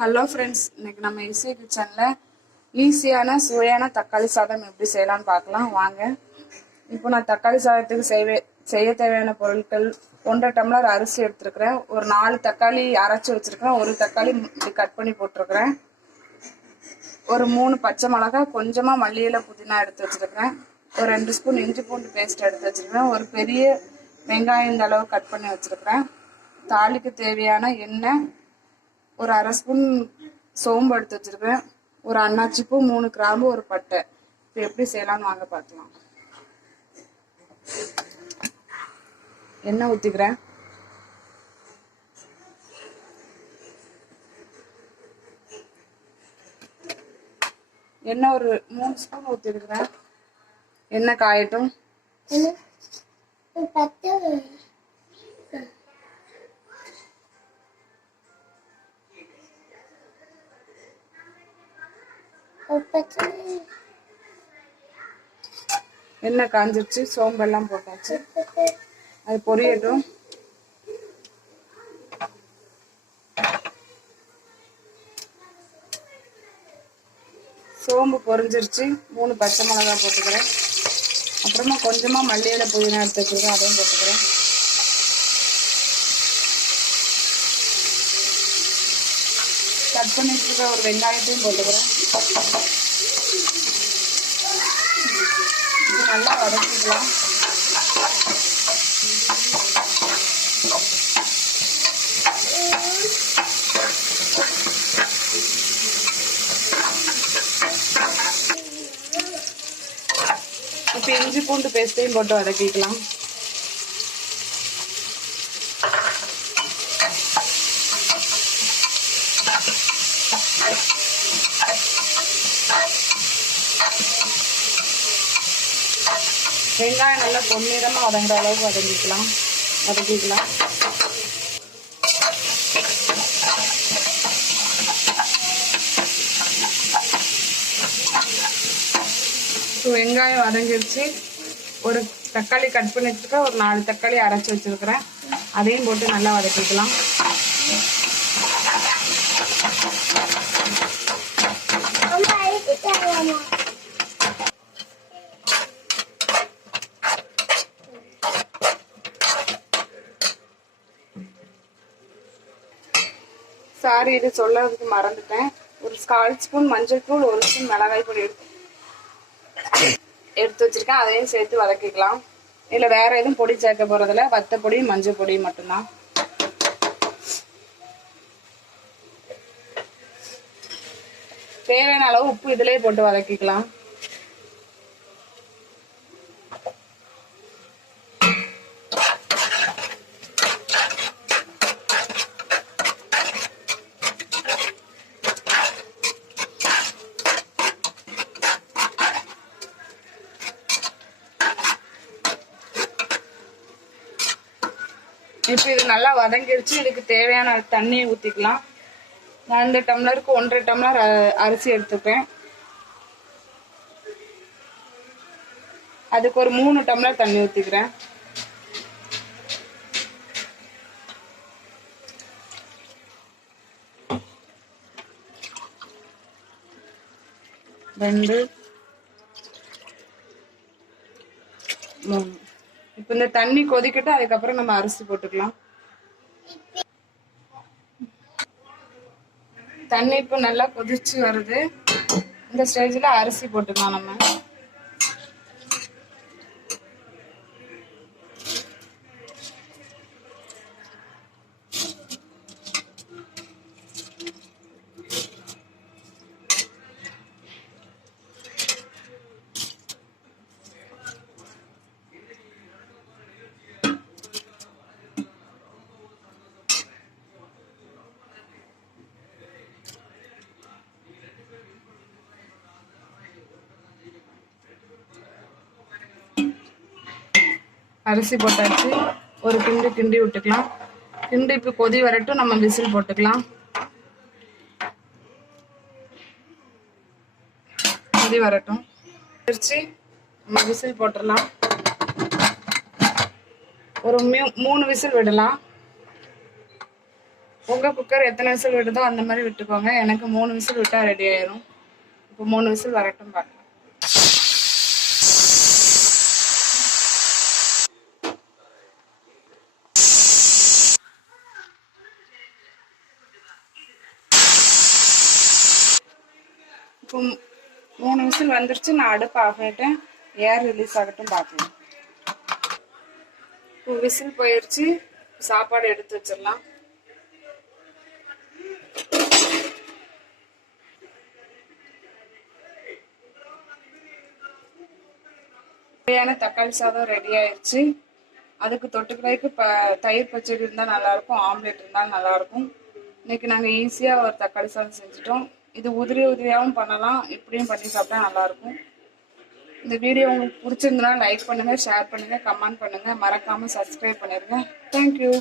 Hello friends, இன்னைக்கு நம்ம இசை கிச்சனில் ஈஸியான சுவையான தக்காளி சாதம் எப்படி செய்யலாம்னு பார்க்கலாம் வாங்க. இப்போ நான் தக்காளி சாதத்துக்கு செய்ய தேவையான பொருட்கள் 1.5 டம்ளர் அரிசி எடுத்துருக்கிறேன், ஒரு 4 தக்காளி அரைச்சி வச்சுருக்கிறேன், ஒரு தக்காளி இப்படி கட் பண்ணி போட்டிருக்கிறேன், ஒரு 3 பச்சை மிளகாய், கொஞ்சமாக மல்லி இலை புதினா எடுத்து வச்சுருக்கிறேன், ஒரு 2 ஸ்பூன் இஞ்சி பூண்டு பேஸ்ட் எடுத்து வச்சுருக்கிறேன், ஒரு பெரிய வெங்காயம் இந்த அளவு கட் பண்ணி வச்சுருக்கிறேன், தாளிக்கு தேவையான எண்ணெய், ஒரு அரை ஸ்பூன் சோம்பு எடுத்து வச்சிருக்கேன், ஒரு அன்னாச்சிப்பூ, 3 கிராம்பு, ஒரு பட்டை. இப்போ எப்படி செய்யலாம்னு வாங்க பார்க்கலாம். எண்ணெய் ஊற்றிக்கிறேன். எண்ணெய் ஒரு 3 ஸ்பூன் ஊற்றிருக்கிறேன். எண்ணெய் காயட்டும். எண்ணெய் காஞ்சிருச்சு, சோம்பெல்லாம் போட்டாச்சு, அது பொரியட்டும். சோம்பு பொரிஞ்சிருச்சு, 3 பச்சை மிளகாய் போட்டுக்கிறேன், அப்புறமா கொஞ்சமாக மல்லி இலை புதினா எடுத்து வச்சுருக்கேன், அதையும் போட்டுக்கிறேன். கட் பண்ணிட்டு இருக்க ஒரு வெங்காயத்தையும் போட்டுக்கிறேன். இது நல்லா வதக்கிக்கலாம். இப்போ இஞ்சி பூண்டு பேஸ்ட்டையும் போட்டு வதக்கிக்கலாம். வெங்காயம் நல்லா பொன்னிறமாக வதங்குற அளவுக்கு வதக்கிக்கலாம். வெங்காயம் வதங்கிருச்சு. ஒரு தக்காளி கட் பண்ணி வச்சுருக்கேன், ஒரு 4 தக்காளி அரைச்சி வச்சுருக்கிறேன், அதையும் போட்டு நல்லா வதக்கிக்கலாம். சாரி, இது சொல்றதுக்கு மறந்துட்டேன். ஒரு 1/4 ஸ்பூன் மஞ்சள் தூள், 1 ஸ்பூன் மிளகாய் பொடி எடுத்து வச்சிருக்கேன், அதையும் சேர்த்து வதக்கிக்கலாம். இல்லை வேற எதுவும் பொடி சேர்க்க போறதில்ல, வத்த பொடி மஞ்சள் பொடி மட்டும்தான். தேவையான அளவு உப்பு இதிலே போட்டு வதக்கிக்கலாம். இப்போ இது நல்லா வதங்கிருச்சு. இதுக்கு தேவையான தண்ணியை ஊற்றிக்கலாம். நான் 2 டம்ளருக்கு 1.5 டம்ளர் அரிசி எடுத்துப்பேன், அதுக்கு ஒரு 3 டம்ளர் தண்ணி ஊற்றிக்கிறேன். ரெண்டு 3. இப்போ இந்த தண்ணி கொதிக்கட்டு, அதுக்கப்புறம் நம்ம அரிசி போட்டுக்கலாம். தண்ணி இப்போ நல்லா கொதிச்சு வருது. இந்த ஸ்டேஜ்ல அரிசி போட்டுக்கலாம் நம்ம. அரிசி போட்டாச்சு, ஒரு கிண்டி விட்டுக்கலாம். கிண்டி இப்போ கொதி வரட்டும், நம்ம விசில் போட்டுக்கலாம். கொதி வரட்டும், நம்ம விசில் போட்டுடலாம். ஒரு 3 விசில் விடலாம். உங்கள் குக்கர் எத்தனை விசில் விடுதோ அந்த மாதிரி விட்டுக்கோங்க. எனக்கு 3 விசில் விட்டால் ரெடி ஆயிரும். இப்போ 3 விசில் வரட்டும் பார்க்கலாம். இப்போ 3 விசில் வந்துருச்சு. நான் அடுப்பு ஆஃப் பண்ணிட்டேன். ஏர் ரிலீஸ் ஆகட்டும் பார்க்கலாம். இப்போ விசில் போயிடுச்சு. சாப்பாடு எடுத்து வச்சிடலாம். சுவையான தக்காளி சாதம் ரெடி ஆயிடுச்சு. அதுக்கு தொட்டுக்கிறதுக்கு தயிர் பச்சடி இருந்தால் நல்லாயிருக்கும், ஆம்லேட் இருந்தாலும் நல்லாயிருக்கும். இன்னைக்கு நாங்கள் ஈஸியாக ஒரு தக்காளி சாதம் செஞ்சுட்டோம். இது உதிரியாகவும் பண்ணலாம், இப்படியும் பண்ணி சாப்பிட்டா நல்லாயிருக்கும். இந்த வீடியோ உங்களுக்கு பிடிச்சிருந்தனா லைக் பண்ணுங்கள், ஷேர் பண்ணுங்கள், கமெண்ட் பண்ணுங்கள், மறக்காமல் சப்ஸ்கிரைப் பண்ணிடுங்க. தேங்க்யூ.